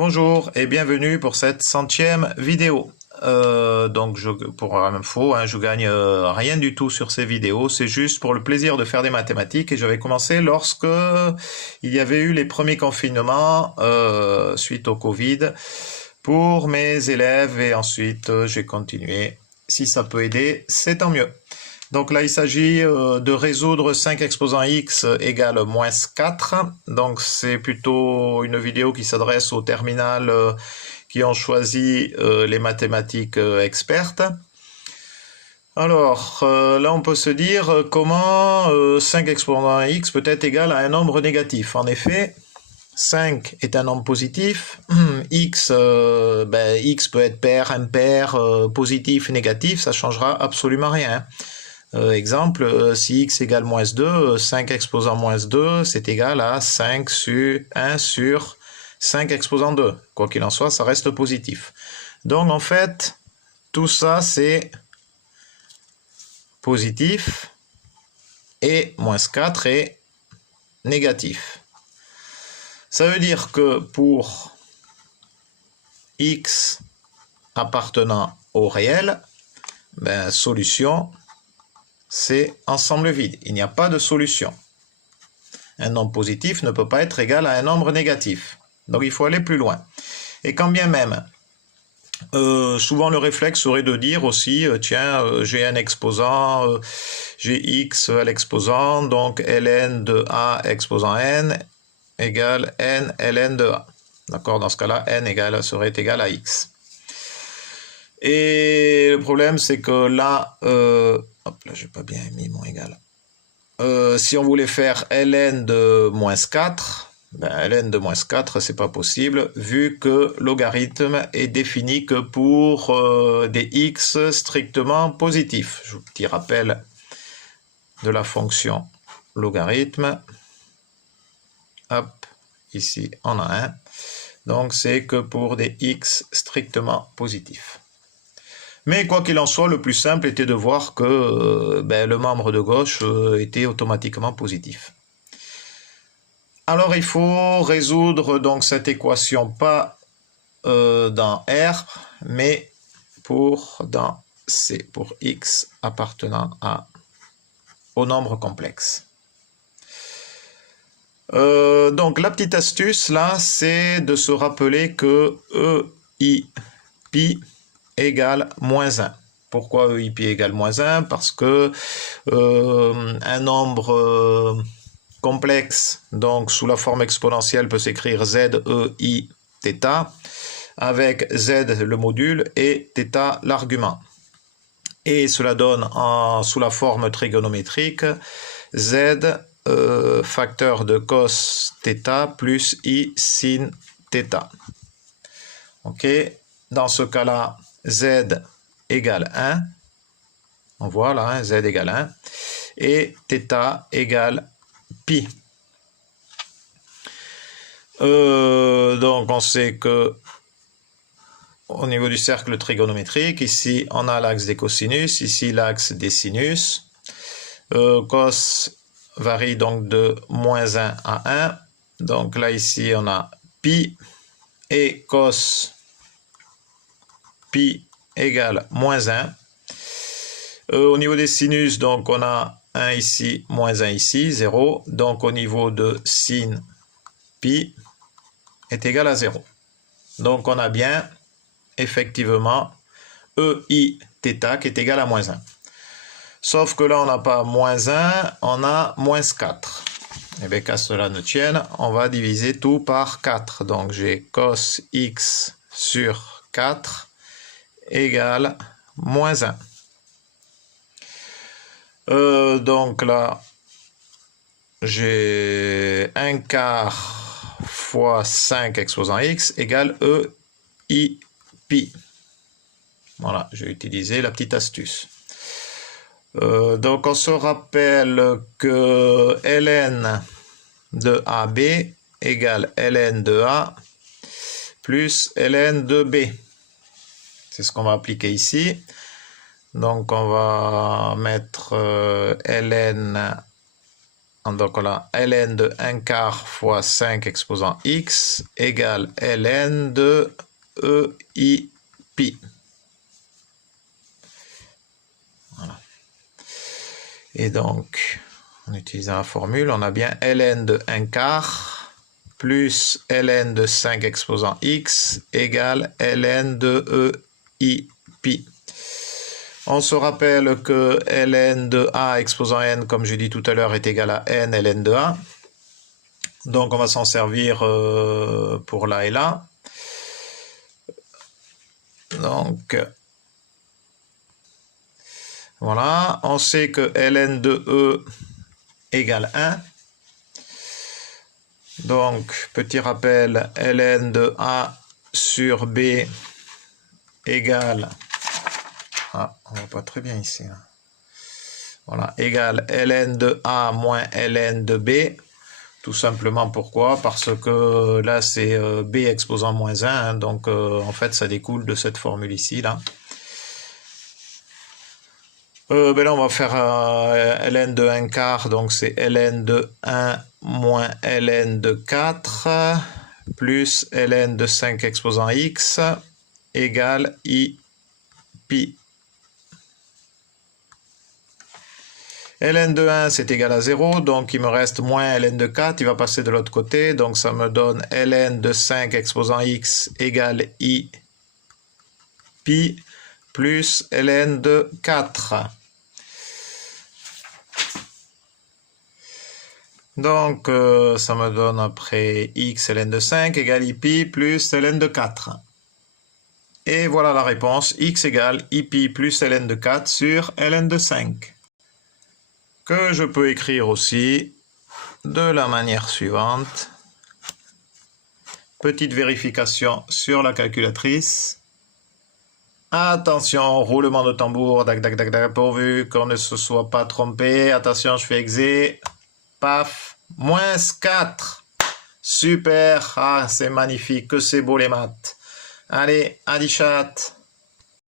Bonjour et bienvenue pour cette 100e vidéo. Pour info, je gagne rien du tout sur ces vidéos, c'est juste pour le plaisir de faire des mathématiques et j'avais commencé lorsque il y avait eu les premiers confinements suite au Covid pour mes élèves et ensuite j'ai continué. Si ça peut aider, c'est tant mieux. Donc là, il s'agit de résoudre 5 exposants x égale moins 4. Donc c'est plutôt une vidéo qui s'adresse aux terminales qui ont choisi les mathématiques expertes. Alors là, on peut se dire comment 5 exposants x peut être égal à un nombre négatif. En effet, 5 est un nombre positif, x, x peut être pair, impair, positif, négatif, ça changera absolument rien. Exemple, si x égale moins 2, 5 exposant moins 2, c'est égal à 5 sur 1 sur 5 exposant 2. Quoi qu'il en soit, ça reste positif. Donc en fait, tout ça c'est positif et moins 4 est négatif. Ça veut dire que pour x appartenant au réel, solution, c'est ensemble vide. Il n'y a pas de solution. Un nombre positif ne peut pas être égal à un nombre négatif. Donc il faut aller plus loin. Et quand bien même, souvent le réflexe serait de dire aussi, j'ai un exposant, j'ai x à l'exposant, donc ln de a exposant n égale n ln de a. D'accord, dans ce cas-là, n serait égal à x. Et le problème, c'est que là, là, j'ai pas bien mis mon égal. Si on voulait faire ln de moins 4, ln de moins 4, c'est pas possible, vu que logarithme est défini que pour des x strictement positifs. Je vous petit rappel de la fonction logarithme. Hop, ici on a un. Donc c'est que pour des x strictement positifs. Mais quoi qu'il en soit, le plus simple était de voir que le membre de gauche était automatiquement positif. Alors il faut résoudre donc cette équation pas dans R, mais dans C, pour x appartenant au nombre complexe. Donc la petite astuce là, c'est de se rappeler que EIP égale moins 1. Pourquoi EIP égale moins 1? Parce que un nombre complexe, donc sous la forme exponentielle, peut s'écrire ZEI θ, avec Z le module et θ l'argument. Et cela donne sous la forme trigonométrique Z facteur de cos θ plus I sin θ. Ok, dans ce cas-là, Z égale 1, on voit là, Z égale 1, et θ égale pi. Donc on sait que au niveau du cercle trigonométrique, ici on a l'axe des cosinus, ici l'axe des sinus. Cos varie donc de moins 1 à 1. Donc là ici on a pi et cos pi égale moins 1. Au niveau des sinus, donc on a 1 ici, moins 1 ici, 0. Donc au niveau de sin pi est égal à 0. Donc on a bien effectivement EI θ qui est égal à moins 1. Sauf que là on n'a pas moins 1, on a moins 4. Et bien qu'à cela ne tienne, on va diviser tout par 4. Donc j'ai cos x sur 4 égale moins 1. Donc là, j'ai 1 quart fois 5 exposant x égale EIP. Voilà, j'ai utilisé la petite astuce. Donc on se rappelle que ln de AB égale ln de A plus ln de B. C'est ce qu'on va appliquer ici. Donc on va mettre ln Donc on a ln de 1 quart fois 5 exposant x égale ln de EI pi. Voilà. Et donc, en utilisant la formule, on a bien ln de 1 quart plus ln de 5 exposant x égale ln de EI pi. On se rappelle que ln de a exposant n, comme je dis tout à l'heure, est égal à n ln de a. Donc on va s'en servir pour là et là. Donc voilà, on sait que ln de e égale 1. Donc petit rappel, ln de a sur b égale... Ah, on voit pas très bien ici. Là. Voilà, égale ln de a moins ln de b. Tout simplement pourquoi? Parce que là, c'est b exposant moins 1. Hein, donc, en fait, ça découle de cette formule ici. Là, là on va faire ln de 1 quart. Donc, c'est ln de 1 moins ln de 4 plus ln de 5 exposant x égale i pi. ln de 1, c'est égal à 0, donc il me reste moins ln de 4, il va passer de l'autre côté, donc ça me donne ln de 5 exposant x égale i pi plus ln de 4. Donc ça me donne après x ln de 5 égale i pi plus ln de 4. Et voilà la réponse, x égale i pi plus ln de 4 sur ln de 5. Que je peux écrire aussi de la manière suivante. Petite vérification sur la calculatrice. Attention, roulement de tambour, dac, dac, dac, dac, pourvu qu'on ne se soit pas trompé. Attention, je fais exé. Paf, moins 4. Super, ah, c'est magnifique, que c'est beau les maths. Allez, Adichat.